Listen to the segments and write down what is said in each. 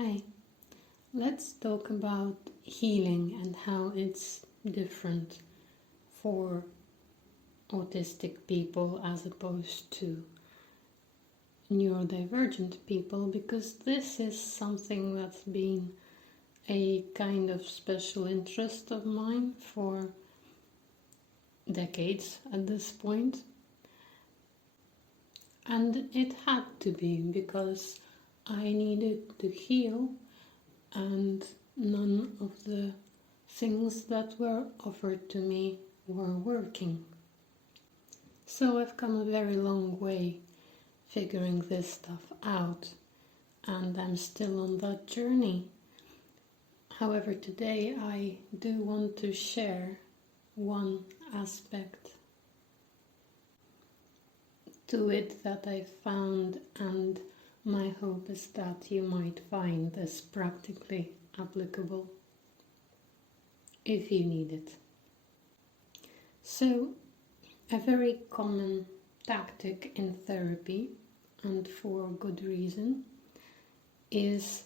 Hi, let's talk about healing and how it's different for autistic people as opposed to neurodivergent people, because this is something that's been a kind of special interest of mine for decades at this point. And it had to be because I needed to heal, and none of the things that were offered to me were working. So I've come a very long way figuring this stuff out, and I'm still on that journey. However, today I do want to share one aspect to it that I found, and my hope is that you might find this practically applicable if you need it. So, a very common tactic in therapy, and for good reason, is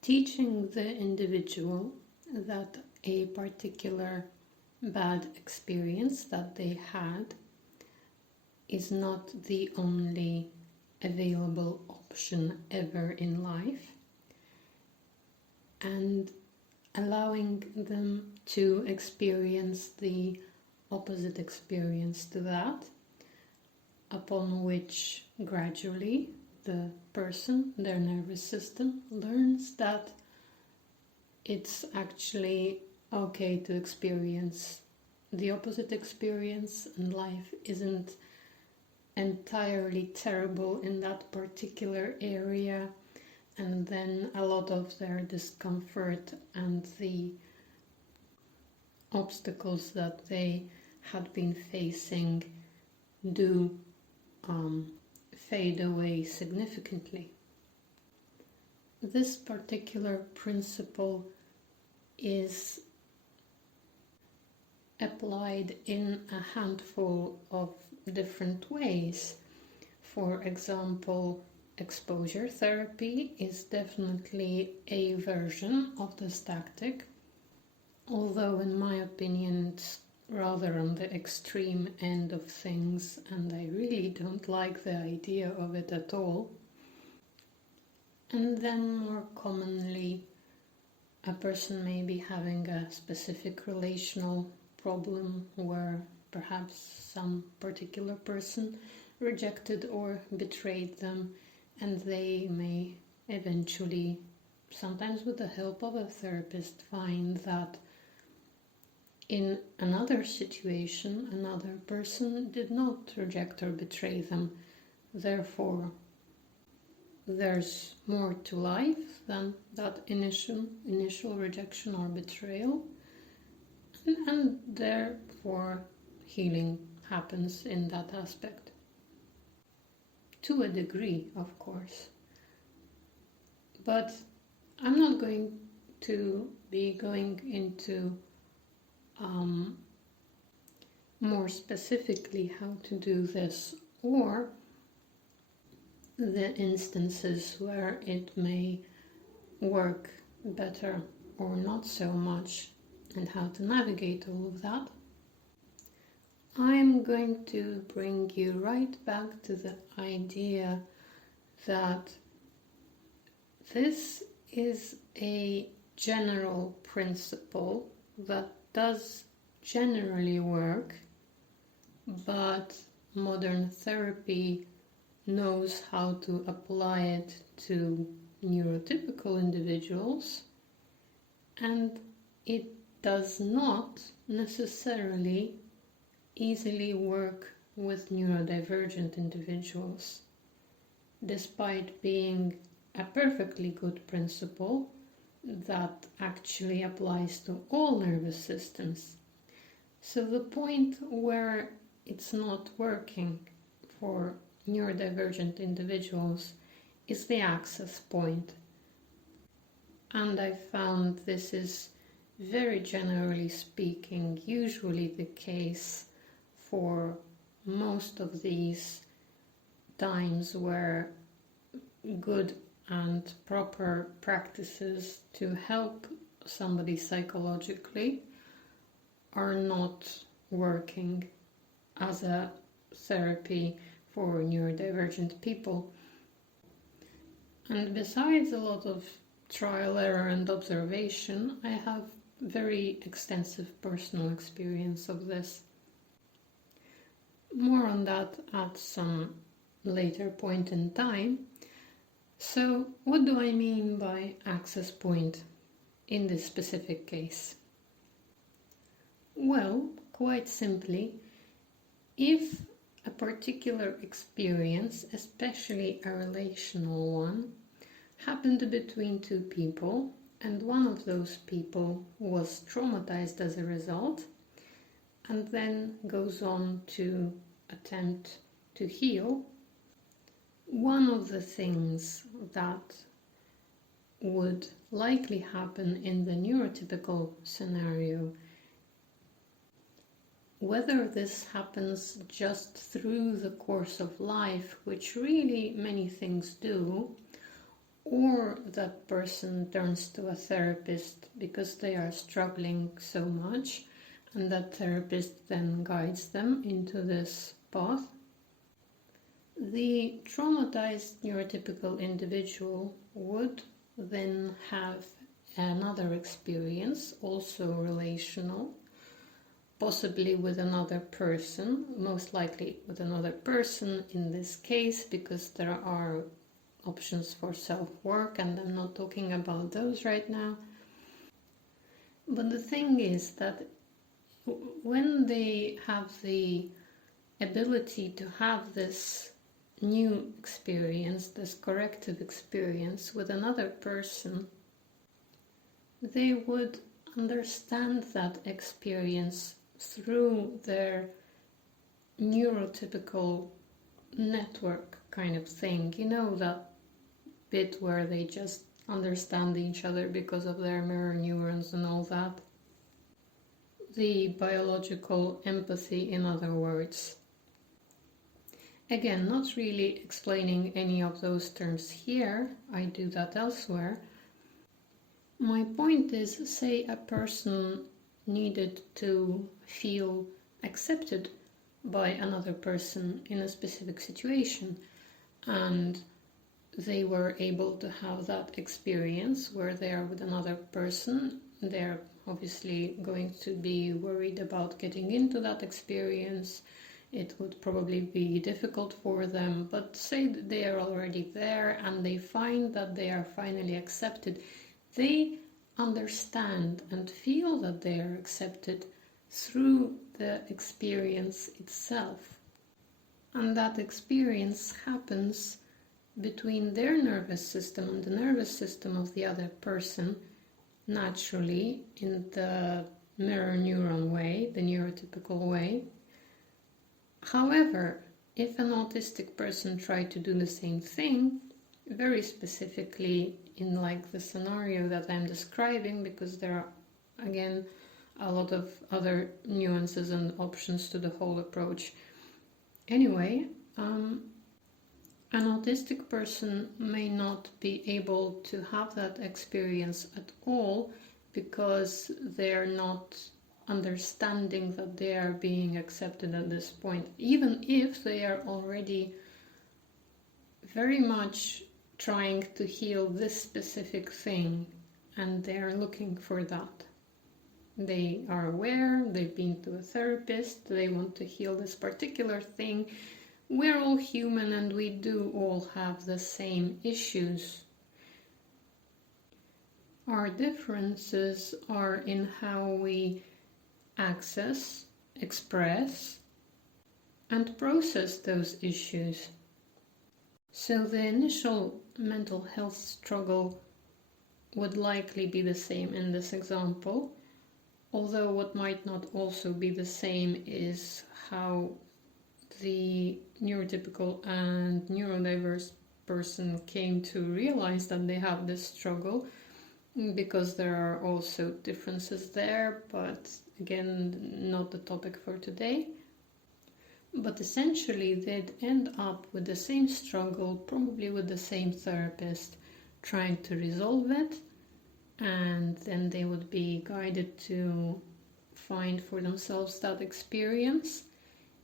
teaching the individual that a particular bad experience that they had is not the only available option ever in life, and allowing them to experience the opposite experience to that, upon which gradually the person, their nervous system, learns that it's actually okay to experience the opposite experience, and life isn't entirely terrible in that particular area, and then a lot of their discomfort and the obstacles that they had been facing do fade away significantly. This particular principle is applied in a handful of different ways. For example, exposure therapy is definitely a version of this tactic, although in my opinion it's rather on the extreme end of things, and I really don't like the idea of it at all. And then more commonly, a person may be having a specific relational problem where perhaps some particular person rejected or betrayed them, and they may eventually, sometimes with the help of a therapist, find that in another situation another person did not reject or betray them. Therefore, there's more to life than that initial rejection or betrayal, and therefore healing happens in that aspect. To a degree, of course. But I'm not going to be going into more specifically how to do this, or the instances where it may work better or not so much, and how to navigate all of that. I'm going to bring you right back to the idea that this is a general principle that does generally work, but modern therapy knows how to apply it to neurotypical individuals, and it does not necessarily easily work with neurodivergent individuals, despite being a perfectly good principle that actually applies to all nervous systems. So the point where it's not working for neurodivergent individuals is the access point. And I found this is, very generally speaking, usually the case for most of these times where good and proper practices to help somebody psychologically are not working as a therapy for neurodivergent people. And besides a lot of trial, error and observation, I have very extensive personal experience of this. More on that at some later point in time. So, what do I mean by access point in this specific case? Well, quite simply, if a particular experience, especially a relational one, happened between two people, and one of those people was traumatized as a result, and then goes on to attempt to heal, one of the things that would likely happen in the neurotypical scenario, whether this happens just through the course of life, which really many things do, or that person turns to a therapist because they are struggling so much, and that therapist then guides them into this path. The traumatized neurotypical individual would then have another experience, also relational, possibly with another person, most likely with another person in this case, because there are options for self-work, and I'm not talking about those right now. But the thing is that when they have the ability to have this new experience, this corrective experience with another person, they would understand that experience through their neurotypical network kind of thing. You know, that bit where they just understand each other because of their mirror neurons and all that. The biological empathy, in other words. Again, not really explaining any of those terms here, I do that elsewhere. My point is, say a person needed to feel accepted by another person in a specific situation, and they were able to have that experience where they are with another person. They're obviously going to be worried about getting into that experience. It would probably be difficult for them, but say that they are already there and they find that they are finally accepted. They understand and feel that they are accepted through the experience itself. And that experience happens between their nervous system and the nervous system of the other person, naturally, in the mirror neuron way, the neurotypical way. However, if an autistic person tried to do the same thing, very specifically in like the scenario that I'm describing, because there are, again, a lot of other nuances and options to the whole approach. Anyway, an autistic person may not be able to have that experience at all because they're not understanding that they are being accepted at this point, even if they are already very much trying to heal this specific thing, and they are looking for that. They are aware, they've been to a therapist, they want to heal this particular thing. We're all human and we do all have the same issues. Our differences are in how we access, express, and process those issues. So the initial mental health struggle would likely be the same in this example, although what might not also be the same is how the neurotypical and neurodiverse person came to realize that they have this struggle, because there are also differences there, but again, not the topic for today. But essentially they'd end up with the same struggle, probably with the same therapist, trying to resolve it, and then they would be guided to find for themselves that experience.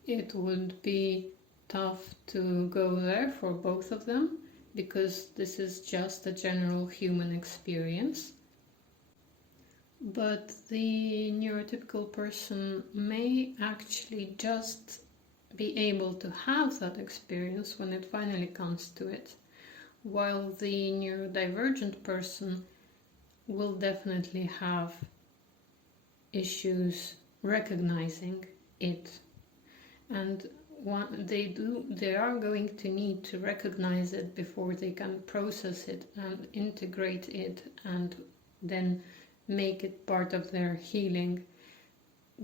It would be tough to go there for both of them, because this is just a general human experience. But the neurotypical person may actually just be able to have that experience when it finally comes to it, while the neurodivergent person will definitely have issues recognizing it. And they are going to need to recognize it before they can process it and integrate it and then make it part of their healing,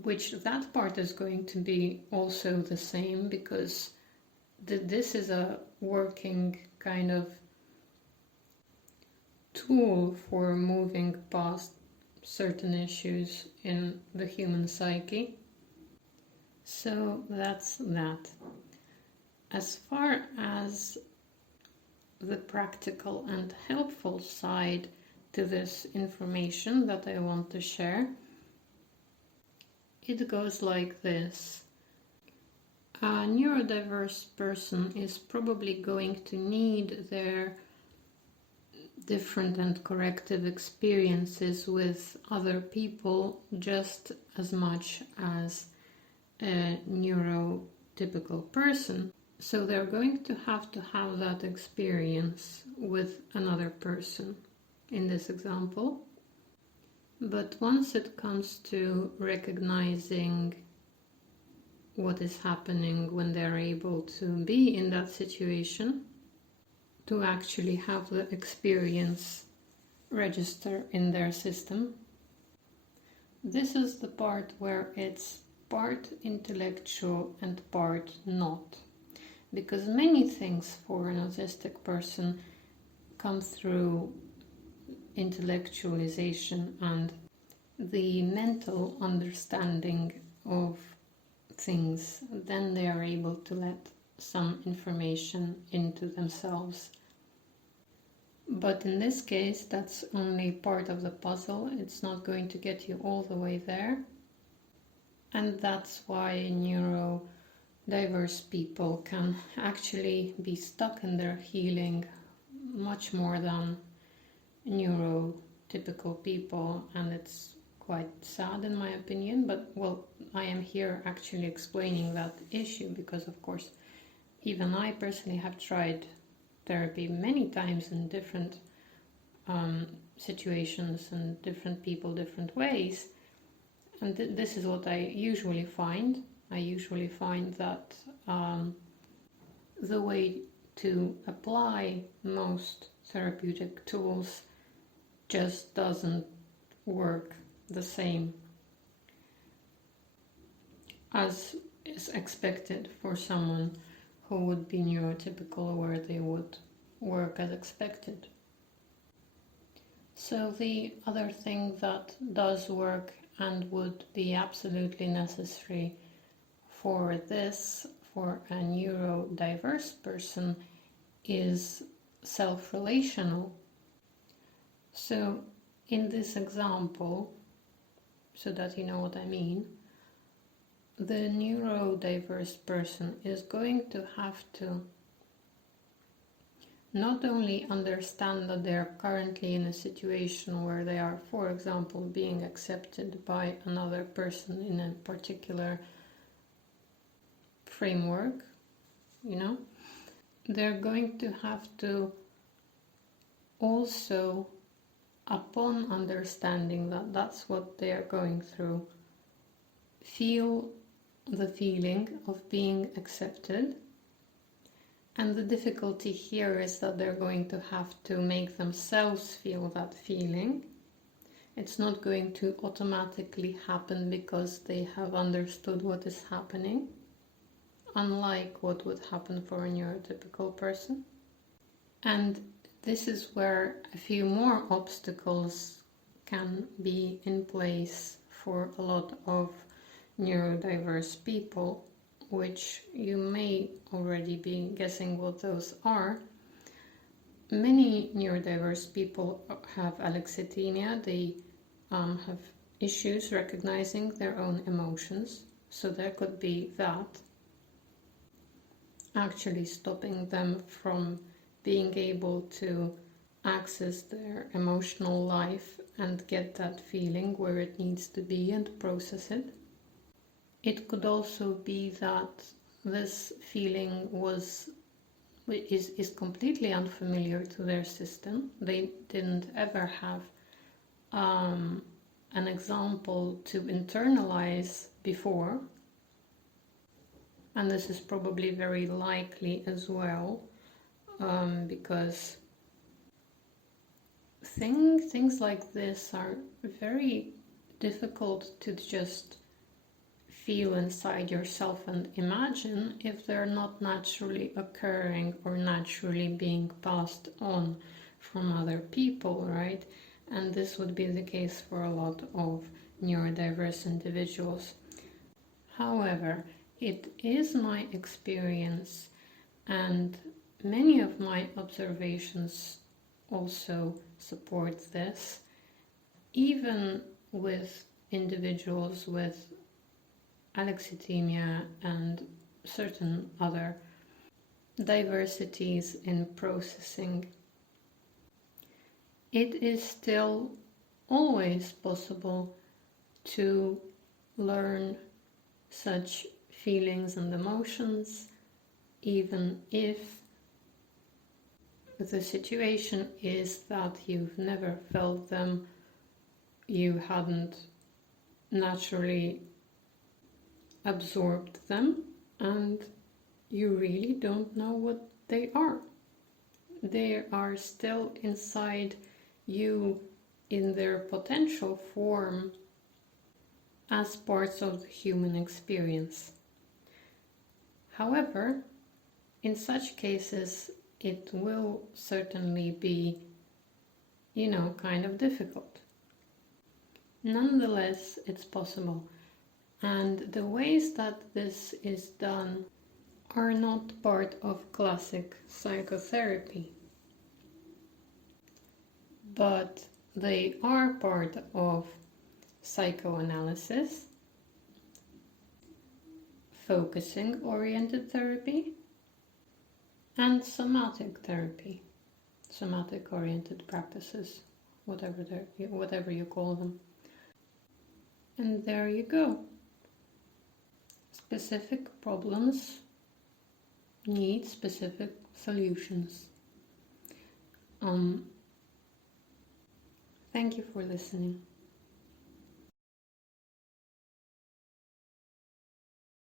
which that part is going to be also the same, because this is a working kind of tool for moving past certain issues in the human psyche. So that's that. As far as the practical and helpful side to this information that I want to share, it goes like this. A neurodiverse person is probably going to need their different and corrective experiences with other people just as much as a neurotypical person. So they're going to have that experience with another person in this example. But once it comes to recognizing what is happening when they're able to be in that situation, to actually have the experience register in their system, this is the part where it's part intellectual and part not. Because many things for an autistic person come through intellectualization and the mental understanding of things. Then they are able to let some information into themselves. But in this case, that's only part of the puzzle. It's not going to get you all the way there. And that's why neurodiverse people can actually be stuck in their healing much more than neurotypical people. And it's quite sad in my opinion, but well, I am here actually explaining that issue because of course even I personally have tried therapy many times in different situations and different people, different ways. And this is what I usually find. I usually find that the way to apply most therapeutic tools just doesn't work the same as is expected for someone who would be neurotypical, where they would work as expected. So the other thing that does work and would be absolutely necessary for a neurodiverse person is self-relational. So in this example, so that you know what I mean, the neurodiverse person is going to have to not only understand that they are currently in a situation where they are, for example, being accepted by another person in a particular framework, they're going to have to also, upon understanding that that's what they are going through, feel the feeling of being accepted. And the difficulty here is that they're going to have to make themselves feel that feeling. It's not going to automatically happen because they have understood what is happening, unlike what would happen for a neurotypical person. And this is where a few more obstacles can be in place for a lot of neurodiverse people, which you may already be guessing what those are. Many neurodiverse people have alexithymia. They have issues recognizing their own emotions. So there could be that actually stopping them from being able to access their emotional life and get that feeling where it needs to be and process it. It could also be that this feeling is completely unfamiliar to their system. They didn't ever have an example to internalize before, and this is probably very likely as well, because things like this are very difficult to just feel inside yourself and imagine if they're not naturally occurring or naturally being passed on from other people, right? And this would be the case for a lot of neurodiverse individuals. However, it is my experience, and many of my observations also support this, even with individuals with alexithymia and certain other diversities in processing. It is still always possible to learn such feelings and emotions, even if the situation is that you've never felt them, you hadn't naturally absorbed them, and you really don't know what they are. They are still inside you in their potential form as parts of the human experience. However, in such cases, it will certainly be, kind of difficult. Nonetheless, it's possible. And the ways that this is done are not part of classic psychotherapy, but they are part of psychoanalysis, focusing-oriented therapy, and somatic therapy, somatic-oriented practices, whatever you call them. And there you go. Specific problems need specific solutions. Thank you for listening.